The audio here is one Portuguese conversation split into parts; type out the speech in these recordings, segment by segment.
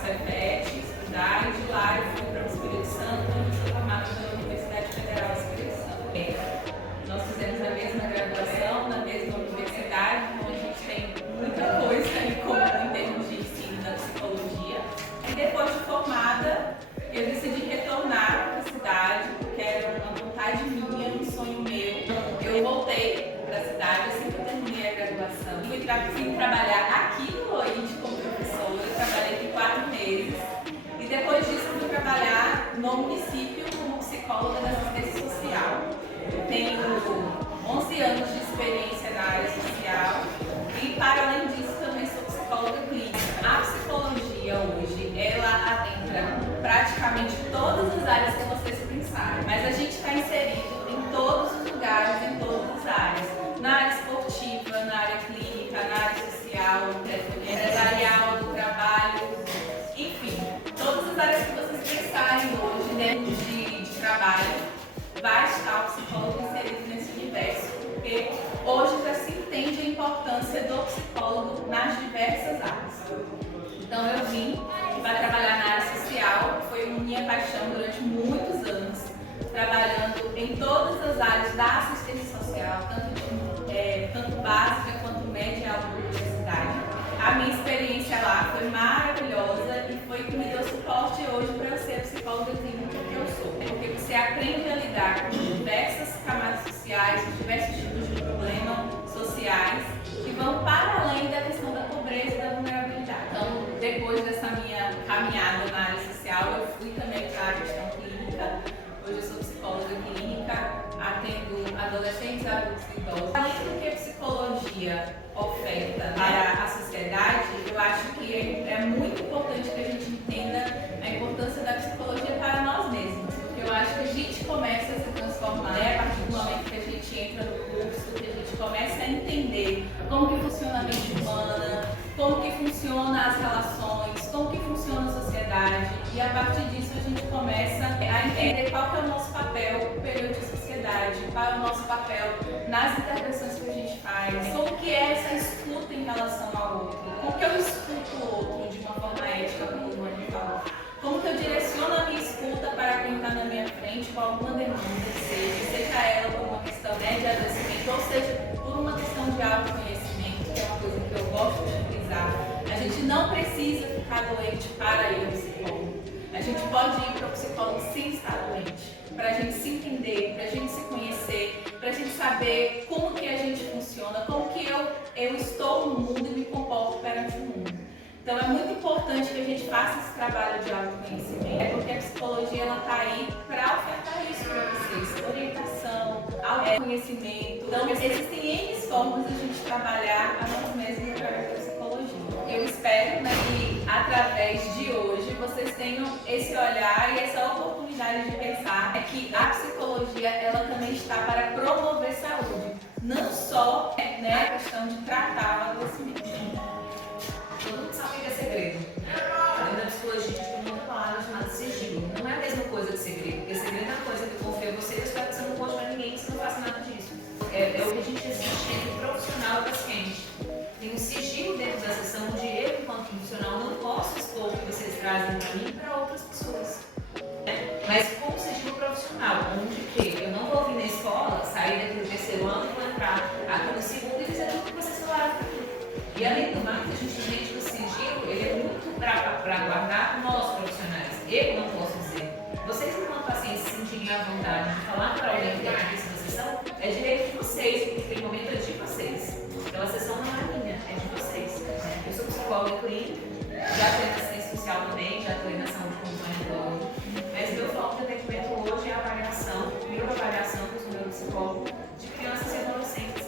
Cefet, estudar, e de lá eu fui para o Espírito Santo, onde sou formada pela Universidade Federal do Espírito Santo. Nós fizemos a mesma graduação, na mesma universidade, então a gente tem muita coisa em comum em termos de ensino da psicologia. E depois de formada, eu decidi retornar para a cidade, porque era uma vontade minha, um sonho meu. Eu voltei para a cidade assim que eu terminei a graduação. Fui trabalhar aqui no Loide como professora, trabalhei aqui 4 meses. E depois disso fui trabalhar no município como psicóloga da assistência social. Eu tenho 11 anos de experiência na área social e, para além disso, também sou psicóloga clínica. A psicologia hoje, ela adentra praticamente todas as áreas que vocês pensarem, mas a gente está inserido em todos os lugares, em todas as áreas. Na área esportiva, na área clínica, na área social, empresarial, do trabalho, enfim, todas as áreas que vocês pensarem hoje dentro de trabalho, vai estar o psicólogo inserido nesse universo, porque hoje já se entende a importância do psicólogo nas diversas áreas. Então eu vim para trabalhar na área social, foi minha paixão durante muitos anos, trabalhando em todas as áreas da assistência social, tanto básica quanto média alta universidade. A minha experiência lá foi maravilhosa e foi que me deu suporte hoje para eu ser a psicóloga clínica que eu sou. Porque você aprende a lidar com diversas camadas sociais, diversos tipos de problemas sociais que vão para além da questão da pobreza e da vulnerabilidade. Então, depois dessa minha caminhada na área social, eu fui também para a questão clínica. Hoje eu sou psicóloga clínica, atendo adolescentes, adultos e idosos. Além do que a psicologia oferta para a sociedade, eu acho que é muito importante que a gente entenda a importância da psicologia para nós mesmos, porque eu acho que a gente começa a se transformar, a partir do momento que a gente entra no curso, que a gente começa a entender como que funciona a mente humana, como que funcionam as relações, como que funciona a sociedade, e a partir disso a gente começa a entender qual que é o nosso papel perante a sociedade, qual é o nosso papel nas intervenções que a gente faz, como que é essa escuta em relação ao outro, como que eu escuto o outro de uma forma ética, como o Luane falou, como que eu direciono a minha escuta para quem está na minha frente com alguma demanda, seja ela por uma questão de adoecimento, ou seja por uma questão de autoconhecimento, que é uma coisa que eu gosto de frisar. A gente não precisa ficar doente para ir ao psicólogo. A gente pode ir para o psicólogo sem estar doente, para a gente se entender, para a gente se conhecer, para a gente saber como que a gente funciona, como que eu estou no mundo e me comporto perante o mundo. Então é muito importante que a gente faça esse trabalho de autoconhecimento, porque a psicologia está aí para ofertar isso para vocês, orientação, autoconhecimento. Então existem N formas de a gente trabalhar a nós mesmos através da psicologia. Eu espero que através de hoje vocês tenham esse olhar e essa oportunidade de pensar que a psicologia ela também está para promover saúde, não só a questão de tratar o adoecimento. Todo mundo sabe o que é segredo. Dentro da psicologia, a gente tem uma palavra chamada sigilo. Não é a mesma coisa que segredo, porque segredo é uma coisa que eu confio em você e eu espero que você não conte para ninguém que você não faça nada disso. É o que a gente existe entre o profissional e o paciente. Tem um sigilo dentro da sessão onde eu, enquanto profissional, não posso expor o que vocês trazem para mim para outras pessoas. Mas com o sigilo profissional, onde que eu não vou vir na escola, sair daqui do 3º ano e vou entrar aqui no 2º e dizer tudo que vocês falaram para mim. E além do mais, a gente entende que o sigilo ele é muito para guardar nós profissionais. Eu não posso dizer. Vocês, enquanto pacientes, se sentirem à vontade de falar para alguém que tem aqui na sessão, é direito de vocês, porque aquele momento é de vocês. Então a sessão não é minha, é de vocês. Eu sou psicóloga clínica, já estou na assistência social também, já estou na saúde comunitária. Mas meu foco de atendimento hoje é a avaliação, neuroavaliação, que eu sou neuropsicólogo, de crianças e adolescentes,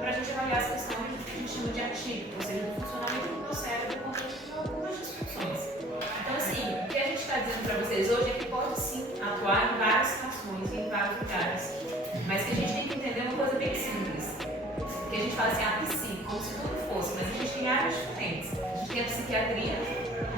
para a gente avaliar as questões que a gente chama de atípico, ou seja, do funcionamento do cérebro com algumas disfunções. Então, assim, o que a gente está dizendo para vocês hoje é que pode sim atuar em várias situações, em vários lugares, mas que a gente tem que entender uma coisa bem simples. Que a gente fala assim, a psi, como se tudo fosse, mas a gente tem áreas diferentes. A gente tem a psiquiatria,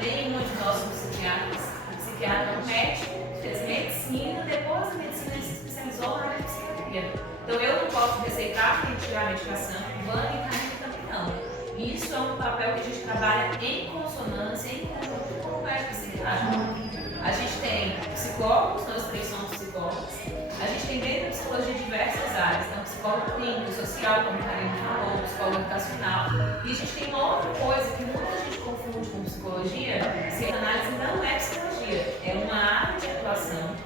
nenhum de nós somos psiquiatras. O psiquiatra é um médico, fez medicina, depois da medicina ele se especializou na área de psiquiatria. Então eu não posso receitar para tirar a medicação, vânia e caneta também não. Isso é um papel que a gente trabalha em consonância, em conjunto com o médico psiquiátrico. A gente tem psicólogos, nós três somos psicólogos. A gente tem dentro da psicologia diversas áreas, então psicólogo clínico, social, como a Karine falou, psicólogo educacional. E a gente tem uma outra coisa que muita gente confunde com psicologia, psicanálise não é psicologia, é uma área de atuação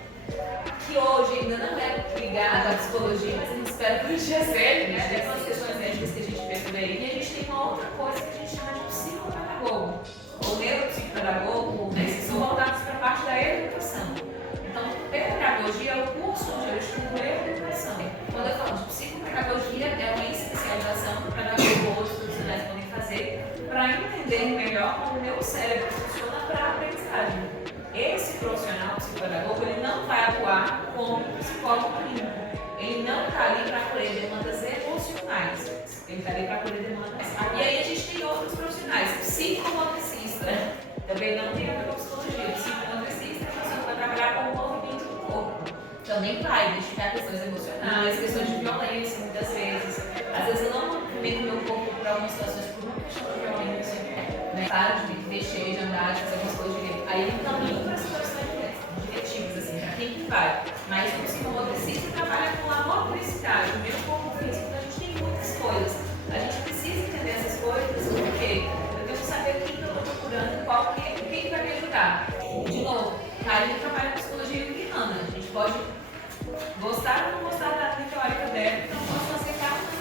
que hoje ainda não é ligada à psicologia, mas a gente espera que um dia seja, né? Até com as questões médicas que a gente vê por aí. E a gente tem uma outra coisa que a gente chama de psicopedagogo, ou neuropsicopedagogo, né? Que são voltados para a parte da educação. Então, pedagogia é o curso onde eu estudo educação. Quando eu falo de psicopedagogia, é uma especialização que pedagogos ou outros profissionais podem fazer para entender melhor como o meu cérebro funciona para a aprendizagem. Esse profissional psicopedagogo, ele não vai atuar como psicólogo clínico. Ele não está ali para acolher demandas emocionais. Ele está ali para acolher demandas. E aí a gente tem outros profissionais. Psicomotricista, também não tem a ver com psicologia. Psicomotricista é a pessoa que vai trabalhar com o movimento do corpo. Também vai identificar questões emocionais, questões de violência, muitas vezes. Às vezes eu não movimento meu corpo para algumas situações por uma questão de violência. Paro de mexer, de andar, de fazer algumas coisas direito. Aí eu caminho para situações diretivas, assim, para quem que vai. Mas o psicomotricista trabalha com a motricidade, o meu corpo físico, então a gente tem muitas coisas. A gente precisa entender essas coisas, porque eu tenho que saber o que eu estou procurando, o que vai me ajudar. De novo, Karine trabalha com psicologia junguiana. A gente pode gostar ou não gostar da teórica dela, então posso aceitar ou não.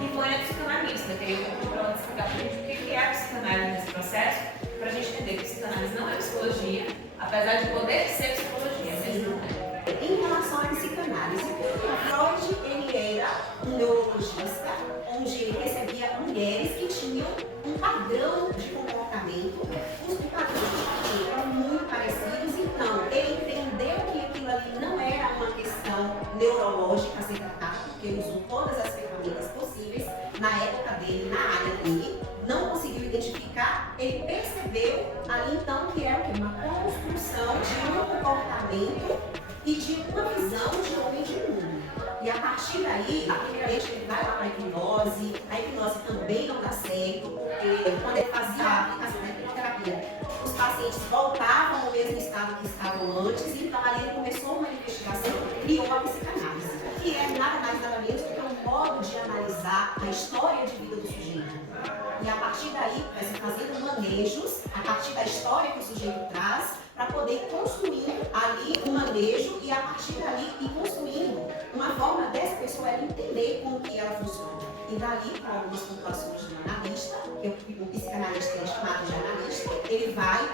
E põe a psicanalista, que aí eu vou para ela explicar para a gente o que é a psicanálise nesse processo, para a gente entender que psicanálise não é psicologia, apesar de poder ser psicologia, mas não é. Em relação à psicanálise, Freud ele era um neurologista onde ele recebia mulheres que tinham um padrão de comportamento, os padrões eram muito parecidos, então ele entendeu que aquilo ali não era uma questão neurológica a ser tratada, porque ele usou todas as ferramentas possíveis na época dele, na área dele, não conseguiu identificar, ele percebeu ali então que era uma construção de um comportamento e de uma visão de homem de mundo. E a partir daí, primeiramente ele vai lá para a hipnose também não dá certo, porque quando ele fazia a aplicação da hipnoterapia, os pacientes voltavam ao mesmo estado que estavam antes, então ali ele começou uma investigação, criou a psicanálise, que é nada mais nada menos do que um modo de analisar a história de vida do sujeito. E a partir daí, vai se fazendo manejos, a partir da história que o sujeito traz, para poder construir ali um manejo e a partir dali ir construindo uma forma dessa pessoa ela entender como que ela funciona. E dali, com algumas pontuações de analista, que o psicanalista é chamado de analista, ele vai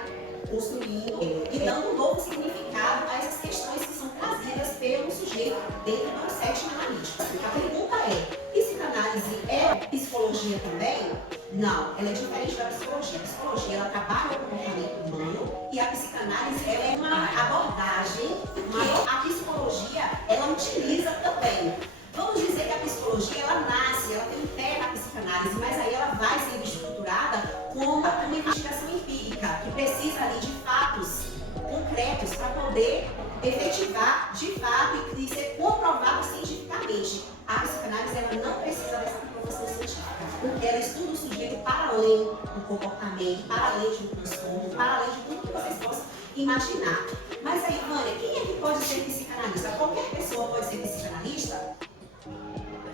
construindo e dando um novo significado a essas questões que são trazidas pelo sujeito dentro do setting analítico. A pergunta é, psicanálise é psicologia também? Não, ela é diferente da psicologia. A psicologia, ela trabalha o comportamento humano e a psicanálise, ela é uma abordagem que a psicologia, ela utiliza também. Vamos dizer que a psicologia, ela nasce, ela tem um pé na psicanálise, mas aí ela vai sendo estruturada como uma investigação empírica, que precisa ali de fatos concretos para poder efetivar de fato e ser comprovado cientificamente. A psicanálise, ela não precisa dessa comprovação científica, porque ela estuda o sujeito para além do comportamento, para além de um transtorno, para além de tudo que vocês possam imaginar. Mas aí, Vânia, quem é que pode ser psicanalista? Qualquer pessoa pode ser psicanalista?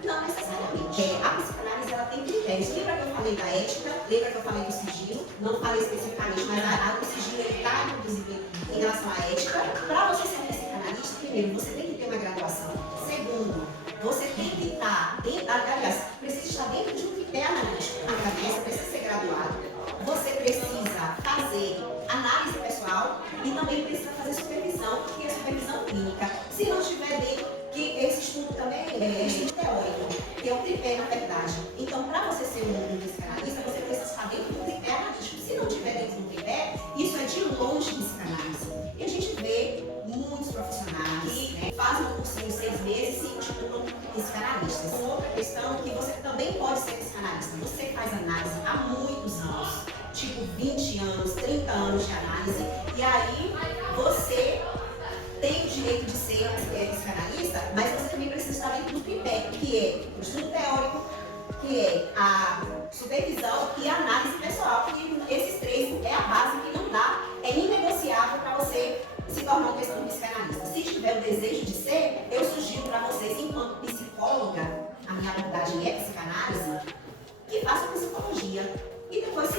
Não necessariamente. A psicanálise, ela tem critérios. Lembra que eu falei da ética? Lembra que eu falei do sigilo? Não falei especificamente, mas o sigilo está inclusive em relação à ética. Para você ser um psicanalista, primeiro, você tem que ter uma graduação. Segundo, você tem que estar dentro, aliás, precisa estar dentro de um tripé analítico. Você precisa ser graduado. Você precisa fazer análise pessoal e também precisa fazer supervisão, que é supervisão clínica. Se não estiver dentro, que esse estudo também é estudo teórico, que é o tripé, na verdade. Então, para você ser um psicanalista, você precisa estar dentro do tripé analítico. Se não estiver dentro do tripé, isso é de longe psicanálise. E a gente vê muitos profissionais que fazem um cursinho de 6 meses e se intitulam psicanalistas. Outra questão que você também pode ser psicanalista. Você faz análise há muitos anos, tipo 20 anos, 30 anos de análise, e aí você tem o direito de ser psicanalista, mas você também precisa estar dentro do tripé, que é o estudo teórico, que é a supervisão e a análise pessoal, que esses três é a base que não dá, é inegociável para você se tornar um psicanalista. Se tiver o desejo de ser, eu sugiro para vocês, enquanto psicóloga, a minha abordagem é psicanálise, que façam psicologia. E depois,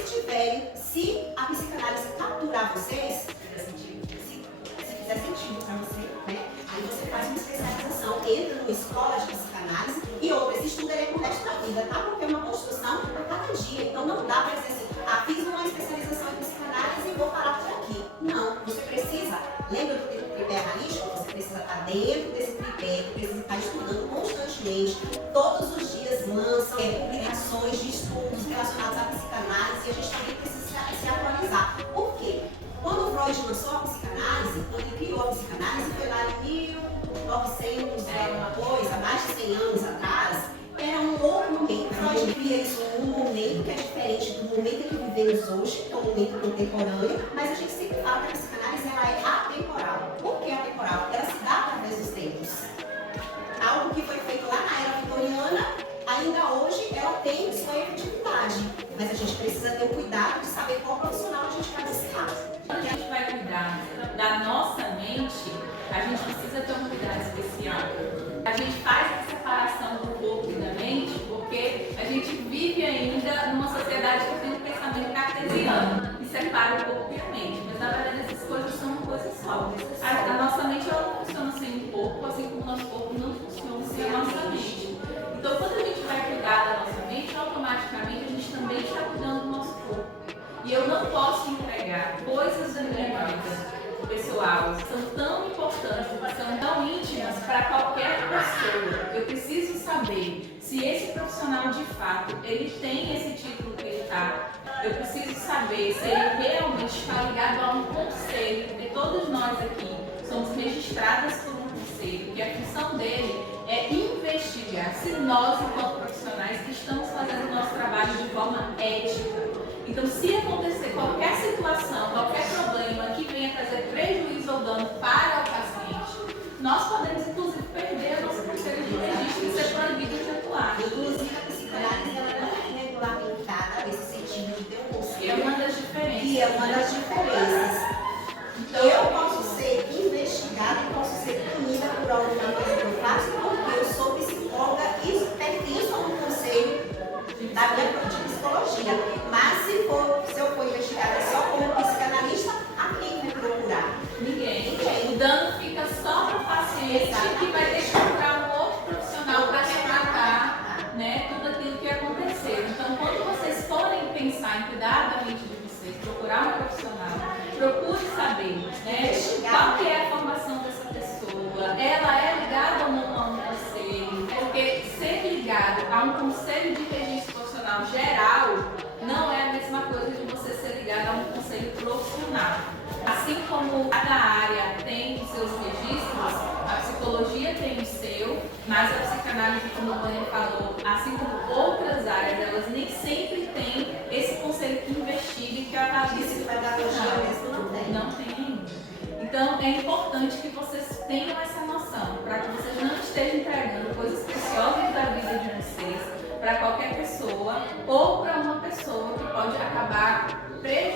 se a psicanálise capturar vocês, se fizer sentido para você, né? Aí você faz uma especialização, entra numa escola de psicanálise e outra, esse estudo é pro resto da vida, tá? Porque é uma construção a cada dia. Então não dá para dizer assim, fiz uma especialização em psicanálise e vou parar por aqui. Não, você precisa, lembra do tripé analítico? Você precisa estar dentro desse tripé, precisa estar estudando constantemente. Todos os dias lançam publicações de estudos relacionados à psicanálise e a gente também precisa se atualizar. Por quê? Quando Freud lançou a psicanálise, quando ele criou a psicanálise, foi lá em 1900, uma coisa, mais de 100 anos atrás, era um outro momento. Freud cria isso num momento que é diferente do momento que vivemos hoje, que é um momento contemporâneo, mas a gente sempre fala que a psicanálise ela é atemporal. Por que atemporal? Ela se dá através dos tempos. Algo que foi feito lá na era vitoriana, ainda hoje ela tem sua efetividade, mas a gente precisa ter o cuidado de saber qual profissional a gente vai buscar. Quando a gente vai cuidar da nossa mente, a gente precisa ter um cuidado especial. A gente faz a separação do corpo e da mente porque a gente vive ainda numa sociedade que tem um pensamento cartesiano e separa o corpo e a mente. Mas na verdade essas coisas são uma coisa só. A nossa mente ela não funciona sem o corpo, assim como o nosso corpo não funciona sem a nossa mente. Então quando a gente vai cuidar da nossa mente, automaticamente a gente também está cuidando do nosso corpo. E eu não posso entregar coisas da minha vida pessoal, são tão importantes, são tão íntimas para qualquer pessoa. Eu preciso saber se esse profissional de fato ele tem esse título que ele está. Eu preciso saber se ele realmente está ligado a um conselho, porque todos nós aqui somos registradas por um conselho, e a função dele é investigar se nós, enquanto profissionais, estamos fazendo o nosso trabalho de forma ética. Então, se acontecer qualquer situação, qualquer problema que venha trazer prejuízo ou dano para o paciente, nós podemos, inclusive, perder a nossa carteira de registro e ser proibido de atuar. Inclusive, a psicanálise ela não é regulamentada nesse sentido de ter um conselho. É uma das diferenças. E é uma das diferenças. Então, eu posso ser investigada e posso ser punida por alguma coisa que eu faço, porque eu sou psicóloga e pertenço a um conselho da minha psicologia. Mas se eu for investigada só como psicanalista, a quem vai procurar? Ninguém. O dano fica só para o paciente que vai ter que procurar um outro profissional para retratar, né, tudo aquilo que aconteceu. Então, quando vocês forem pensar em cuidar da mente de vocês, procurar um profissional, procure saber, né, qual que é a formação dessa pessoa, ela é ligada ou não a um conselho, porque ser ligado a um conselho de registro profissional geral não é a mesma coisa que você ser ligado a um conselho profissional. Assim como cada área tem os seus registros, a psicologia tem o seu, mas a psicanálise, como o Vânia falou, assim como outras áreas, elas nem sempre têm esse conselho que investiga e que avalia se pedagogia mesmo não tem. Não tem ainda. Então é importante que vocês tenham essa noção, para que vocês não estejam entregando coisas preciosas da vida de vocês para qualquer pessoa ou para uma pessoa que pode acabar prejudicando